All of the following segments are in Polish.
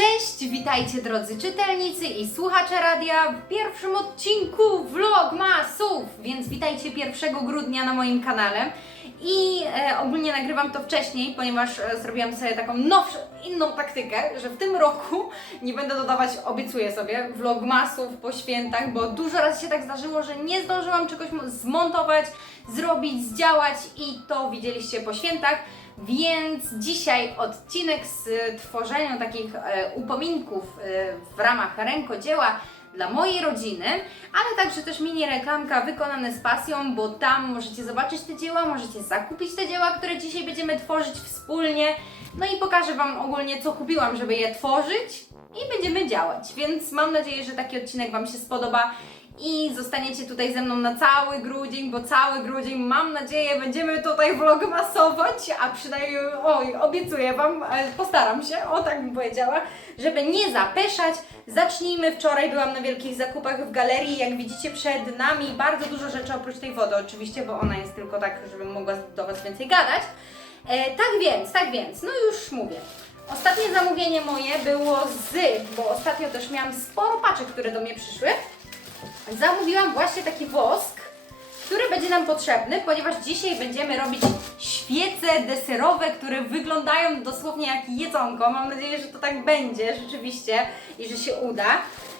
Cześć, witajcie drodzy czytelnicy i słuchacze radia w pierwszym odcinku Vlogmasów, więc witajcie 1 grudnia na moim kanale. I e, ogólnie nagrywam to wcześniej, ponieważ e, zrobiłam sobie taką nowszą, inną taktykę, że w tym roku nie będę dodawać, obiecuję sobie, vlogmasów po świętach, bo dużo razy się tak zdarzyło, że nie zdążyłam czegoś mo- zmontować, zrobić, zdziałać i to widzieliście po świętach. Więc dzisiaj odcinek z tworzenia takich e, upominków e, w ramach rękodzieła dla mojej rodziny, ale także też mini reklamka wykonane z pasją, bo tam możecie zobaczyć te dzieła, możecie zakupić te dzieła, które dzisiaj będziemy tworzyć wspólnie. No i pokażę Wam ogólnie, co kupiłam, żeby je tworzyć i będziemy działać. Więc mam nadzieję, że taki odcinek Wam się spodoba i zostaniecie tutaj ze mną na cały grudzień, bo cały grudzień mam nadzieję będziemy tutaj vlogmasować, a przynajmniej, oj, obiecuję Wam, e, postaram się, o tak bym powiedziała, żeby nie zapeszać. Zacznijmy, wczoraj byłam na wielkich zakupach w galerii, jak widzicie przed nami bardzo dużo rzeczy oprócz tej wody oczywiście, bo ona jest tylko tak, żebym mogła do Was więcej gadać. E, tak więc, tak więc, no już mówię. Ostatnie zamówienie moje było z, bo ostatnio też miałam sporo paczek, które do mnie przyszły zamówiłam właśnie taki wosk, który będzie nam potrzebny, ponieważ dzisiaj będziemy robić świece deserowe, które wyglądają dosłownie jak jedzonko. Mam nadzieję, że to tak będzie rzeczywiście i że się uda.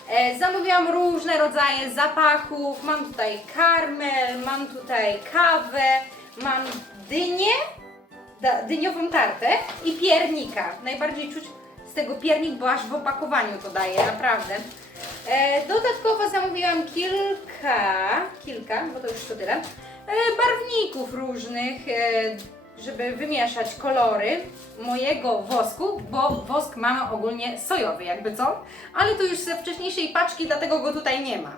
E, zamówiłam różne rodzaje zapachów. Mam tutaj karmel, mam tutaj kawę, mam dynię, dyniową tartę i piernika. Najbardziej czuć z tego piernik, bo aż w opakowaniu to daje, naprawdę. E, dodatkowo zamówiłam kilka, kilka, bo to już to tyle, e, barwników różnych, e, żeby wymieszać kolory mojego wosku, bo wosk mamy ogólnie sojowy, jakby co, ale to już ze wcześniejszej paczki, dlatego go tutaj nie ma.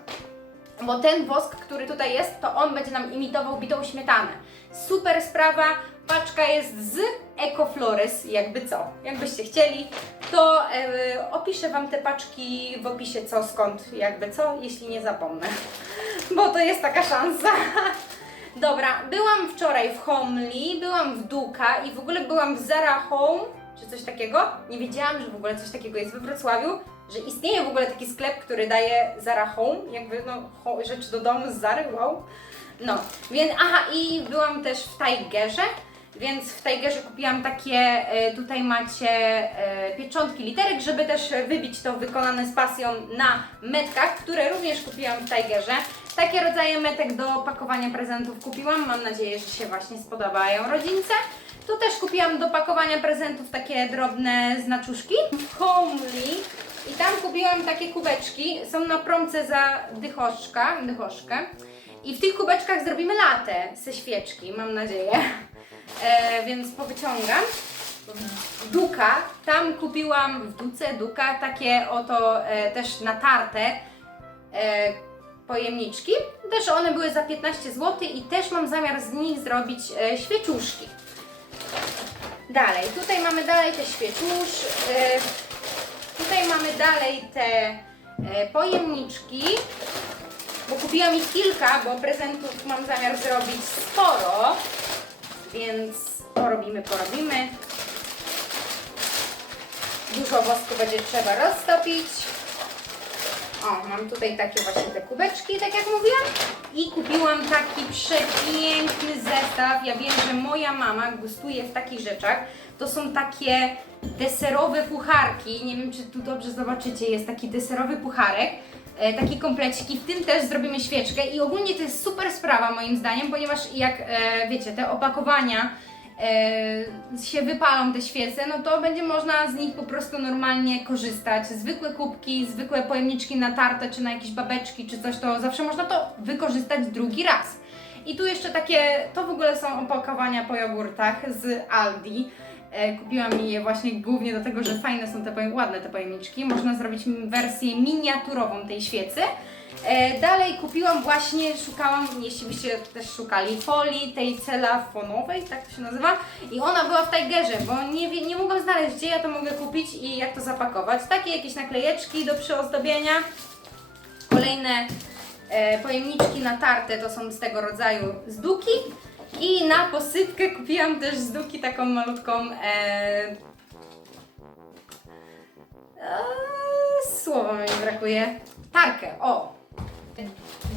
Bo ten wosk, który tutaj jest, to on będzie nam imitował bitą śmietanę. Super sprawa, paczka jest z Ecoflores, jakby co. Jakbyście chcieli, to e, opiszę Wam te paczki w opisie co, skąd, jakby co, jeśli nie zapomnę. Bo to jest taka szansa. Dobra, byłam wczoraj w Homli, byłam w Duka i w ogóle byłam w Zara Home, czy coś takiego. Nie wiedziałam, że w ogóle coś takiego jest we Wrocławiu, że istnieje w ogóle taki sklep, który daje Zara Home, jakby no rzeczy do domu z Zary, wow. No, więc aha i byłam też w Tigerze, więc w Tigerze kupiłam takie, e, tutaj macie e, pieczątki literek, żeby też wybić to wykonane z pasją na metkach, które również kupiłam w Tigerze. Takie rodzaje metek do pakowania prezentów kupiłam, mam nadzieję, że się właśnie spodobają rodzince. Tu też kupiłam do pakowania prezentów takie drobne znaczuszki. Homely. I tam kupiłam takie kubeczki, są na promce za dychoszka, dychoszkę. I w tych kubeczkach zrobimy latę ze świeczki, mam nadzieję. E, więc powyciągam. Duka, tam kupiłam w Duce Duka takie oto e, też natarte e, pojemniczki. Też one były za 15 zł i też mam zamiar z nich zrobić e, świeczuszki. Dalej, tutaj mamy dalej te świeczusz, e, tutaj mamy dalej te e, pojemniczki, bo kupiłam ich kilka, bo prezentów mam zamiar zrobić sporo, więc porobimy, porobimy. Dużo wosku będzie trzeba roztopić. O, mam tutaj takie właśnie te kubeczki, tak jak mówiłam. I kupiłam taki przepiękny zestaw. Ja wiem, że moja mama gustuje w takich rzeczach. To są takie deserowe pucharki. Nie wiem, czy tu dobrze zobaczycie. Jest taki deserowy pucharek. E, taki komplecik i w tym też zrobimy świeczkę. I ogólnie to jest super sprawa moim zdaniem, ponieważ jak e, wiecie, te opakowania e, się wypalą te świece, no to będzie można z nich po prostu normalnie korzystać. Zwykłe kubki, zwykłe pojemniczki na tartę, czy na jakieś babeczki, czy coś, to zawsze można to wykorzystać drugi raz. I tu jeszcze takie, to w ogóle są opakowania po jogurtach z Aldi. E, kupiłam je właśnie głównie do tego, że fajne są te, ładne te pojemniczki. Można zrobić wersję miniaturową tej świecy. E, dalej kupiłam właśnie, szukałam, jeśli byście też szukali, folii tej celafonowej, tak to się nazywa. I ona była w Tigerze, bo nie, nie mogłam znaleźć, gdzie ja to mogę kupić i jak to zapakować. Takie jakieś naklejeczki do przyozdobienia. Kolejne e, pojemniczki na tartę to są z tego rodzaju zduki. I na posypkę kupiłam też z Duki taką malutką e, e słowo mi brakuje. Tarkę, o!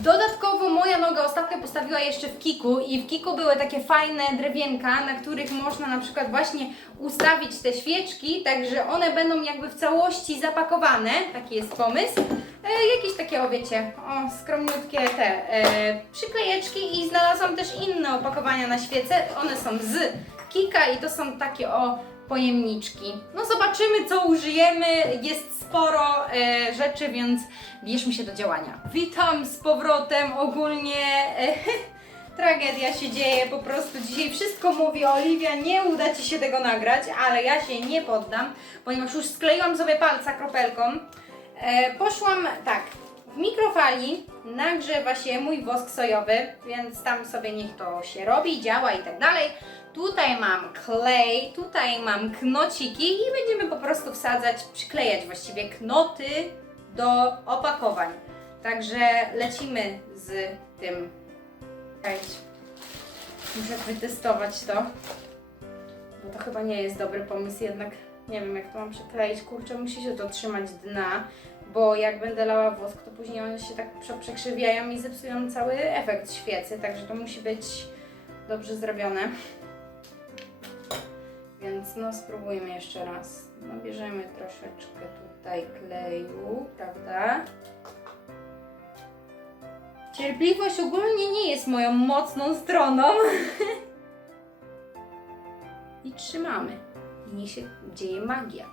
Dodatkowo moja noga ostatnio postawiła jeszcze w kiku i w kiku były takie fajne drewienka, na których można na przykład właśnie ustawić te świeczki, także one będą jakby w całości zapakowane, taki jest pomysł. E, jakieś takie, o wiecie, o skromniutkie te e, przyklejeczki i znalazłam też inne opakowania na świece, one są z kika i to są takie o pojemniczki. No zobaczymy co użyjemy, jest sporo e, rzeczy, więc bierzmy się do działania. Witam z powrotem ogólnie. E, tragedia się dzieje po prostu dzisiaj. Wszystko mówi Oliwia, nie uda Ci się tego nagrać, ale ja się nie poddam, ponieważ już skleiłam sobie palca kropelką. E, poszłam tak, w mikrofali nagrzewa się mój wosk sojowy, więc tam sobie niech to się robi, działa i tak dalej. Tutaj mam klej, tutaj mam knociki i będziemy po prostu wsadzać, przyklejać właściwie knoty do opakowań. Także lecimy z tym. Czekajcie. Muszę wytestować to. Bo to chyba nie jest dobry pomysł jednak. Nie wiem jak to mam przykleić. Kurczę, musi się to trzymać dna, bo jak będę lała wosk, to później one się tak prze- przekrzywiają i zepsują cały efekt świecy. Także to musi być dobrze zrobione. No spróbujmy jeszcze raz. No bierzemy troszeczkę tutaj kleju, prawda? Cierpliwość ogólnie nie jest moją mocną stroną. I trzymamy. I się dzieje magia.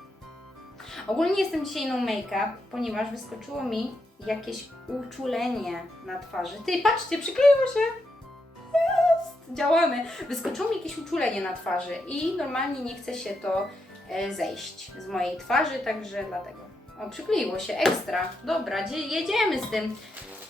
Ogólnie jestem dzisiaj no make-up, ponieważ wyskoczyło mi jakieś uczulenie na twarzy. Ty, patrzcie, przykleiło się! Działamy! Wyskoczyło mi jakieś uczulenie na twarzy i normalnie nie chce się to e, zejść z mojej twarzy, także dlatego. O, przykleiło się, ekstra. Dobra, dzie- jedziemy z tym.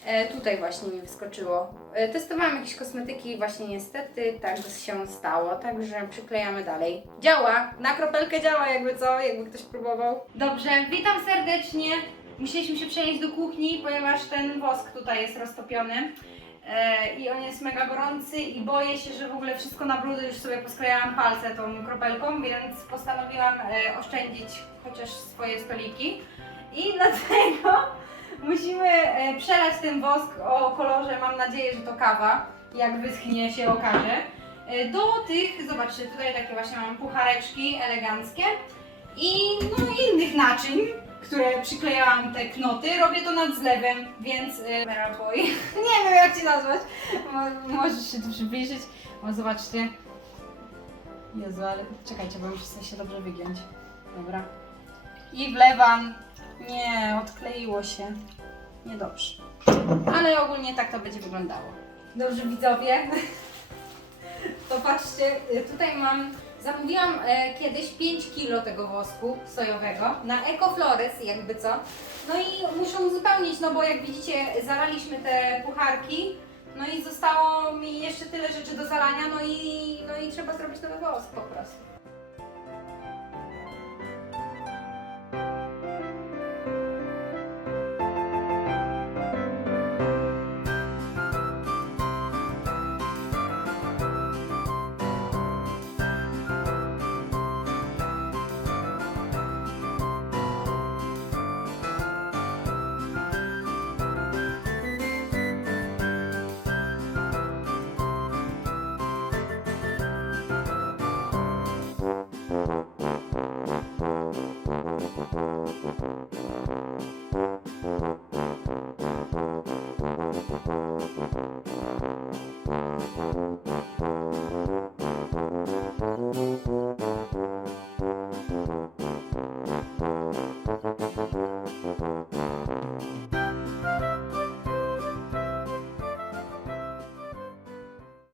E, tutaj właśnie mi wyskoczyło. E, testowałam jakieś kosmetyki, właśnie niestety tak się stało, także przyklejamy dalej. Działa, na kropelkę działa jakby co, jakby ktoś próbował. Dobrze, witam serdecznie. Musieliśmy się przenieść do kuchni, ponieważ ten wosk tutaj jest roztopiony. E, I on jest mega gorący i boję się, że w ogóle wszystko na brudy już sobie posklejałam palce tą kropelką, więc postanowiłam e, oszczędzić chociaż swoje stoliki. I dlatego musimy e, przelać ten wosk o kolorze, mam nadzieję, że to kawa, jak wyschnie się okaże. E, do tych, zobaczcie, tutaj takie właśnie mam puchareczki eleganckie i no innych naczyń, które przyklejałam te knoty. Robię to nad zlewem, więc e, Mera Boy, nie wiem jak Cię nazwać, Mo- możesz się tu przybliżyć, o zobaczcie. Jezu, ale czekajcie, bo muszę się dobrze wygiąć. Dobra. I wlewam. Nie, odkleiło się. Niedobrze. Ale ogólnie tak to będzie wyglądało. Dobrze widzowie. To patrzcie, y, tutaj mam, zamówiłam e, kiedyś 5 kg tego wosku sojowego na Ecoflores jakby co. No i muszę uzupełnić, no bo jak widzicie zalaliśmy te pucharki, no i zostało mi jeszcze tyle rzeczy do zalania, no i, no i trzeba zrobić nowy wosk po prostu.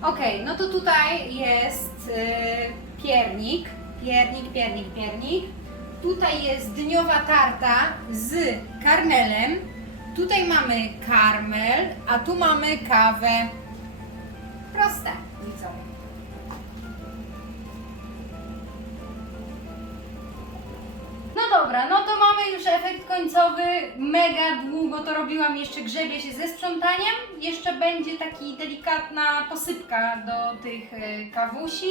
Okej, no to tutaj jest y, piernik, piernik, piernik, piernik. Tutaj jest dniowa tarta z karmelem. Tutaj mamy karmel, a tu mamy kawę. Proste, widzowie. No dobra, no to mamy już efekt końcowy. Mega długo to robiłam, jeszcze grzebie się ze sprzątaniem. Jeszcze będzie taki delikatna posypka do tych e, kawusi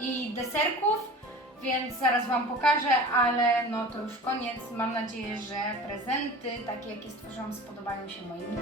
i deserków. Więc zaraz Wam pokażę, ale no to już koniec. Mam nadzieję, że prezenty, takie jakie stworzyłam, spodobają się moim